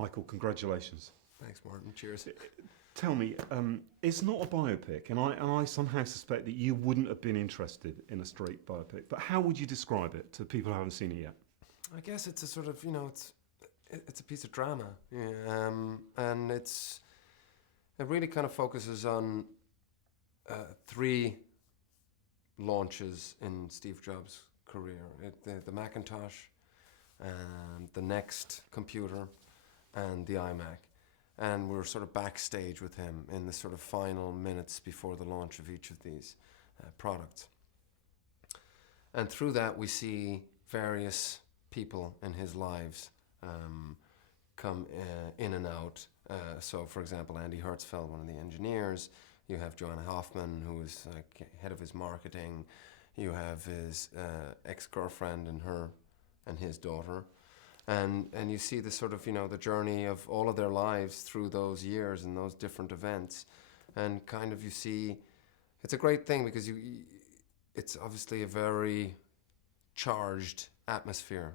Michael, congratulations. Thanks, Martin. Cheers. Tell me, it's not a biopic, and I somehow suspect that you wouldn't have been interested in a straight biopic, but how would you describe it to people who haven't seen it yet? I guess it's a sort of, it's a piece of drama, and it really kind of focuses on 3 launches in Steve Jobs' career: the Macintosh, the next computer, and the iMac. And we're sort of backstage with him in the sort of final minutes before the launch of each of these products. And through that, we see various people in his lives come in and out. So, for example, Andy Hertzfeld, one of the engineers. You have Joanna Hoffman, who is like head of his marketing. You have his ex-girlfriend and his daughter. And you see the sort of, the journey of all of their lives through those years and those different events. And kind of you see, it's a great thing because it's obviously a very charged atmosphere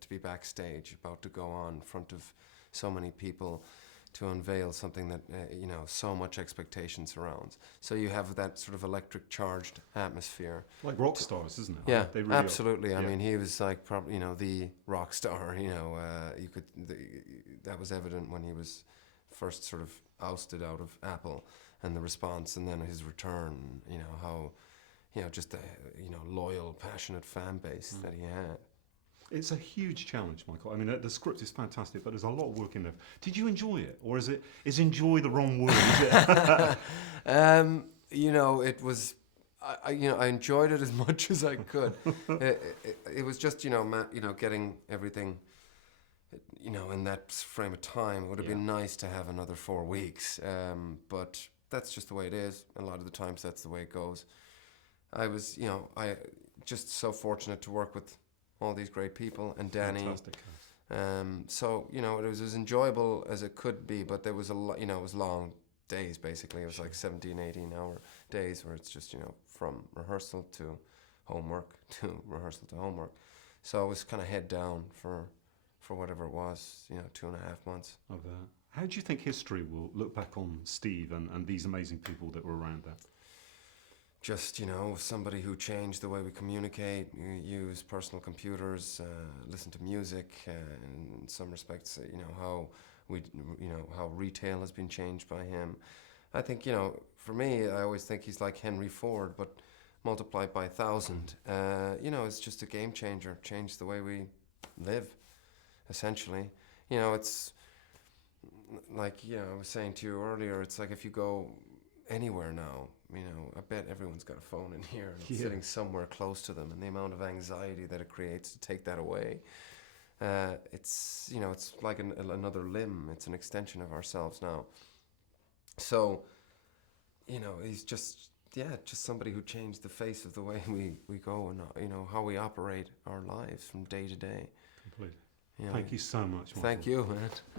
to be backstage, about to go on in front of so many people to unveil something that, so much expectation surrounds. So you have that sort of electric charged atmosphere. Like rock stars, isn't it? Yeah, they really absolutely. Are. I mean, he was like probably, the rock star, that was evident when he was first sort of ousted out of Apple, and the response, and then his return, how, just the, loyal, passionate fan base that he had. It's a huge challenge, Michael. I mean, the script is fantastic, but there's a lot of work in there. Did you enjoy it, or is enjoy the wrong word? Is it? It was. I enjoyed it as much as I could. It was just, getting everything, in that frame of time. It would have been nice to have another 4 weeks, but that's just the way it is. A lot of the times, that's the way it goes. I was, I just so fortunate to work with all these great people, and Danny. Fantastic. So, it was as enjoyable as it could be, but there was it was long days, basically. It was like 17, 18-hour days where it's just, from rehearsal to homework to rehearsal to homework. So I was kind of head down for whatever it was, 2.5 months. Of that. How do you think history will look back on Steve and these amazing people that were around there? Just, somebody who changed the way we communicate, use personal computers, listen to music, in some respects, how how retail has been changed by him. I think, for me, I always think he's like Henry Ford, but multiplied by 1,000. It's just a game changer, changed the way we live, essentially. It's like, I was saying to you earlier, it's like if you go anywhere now, I bet everyone's got a phone in here and sitting somewhere close to them, and the amount of anxiety that it creates to take that away. It's like another limb. It's an extension of ourselves now. So, he's just somebody who changed the face of the way we go and, how we operate our lives from day to day. Completely. Thank you so much, Michael. Thank you, man.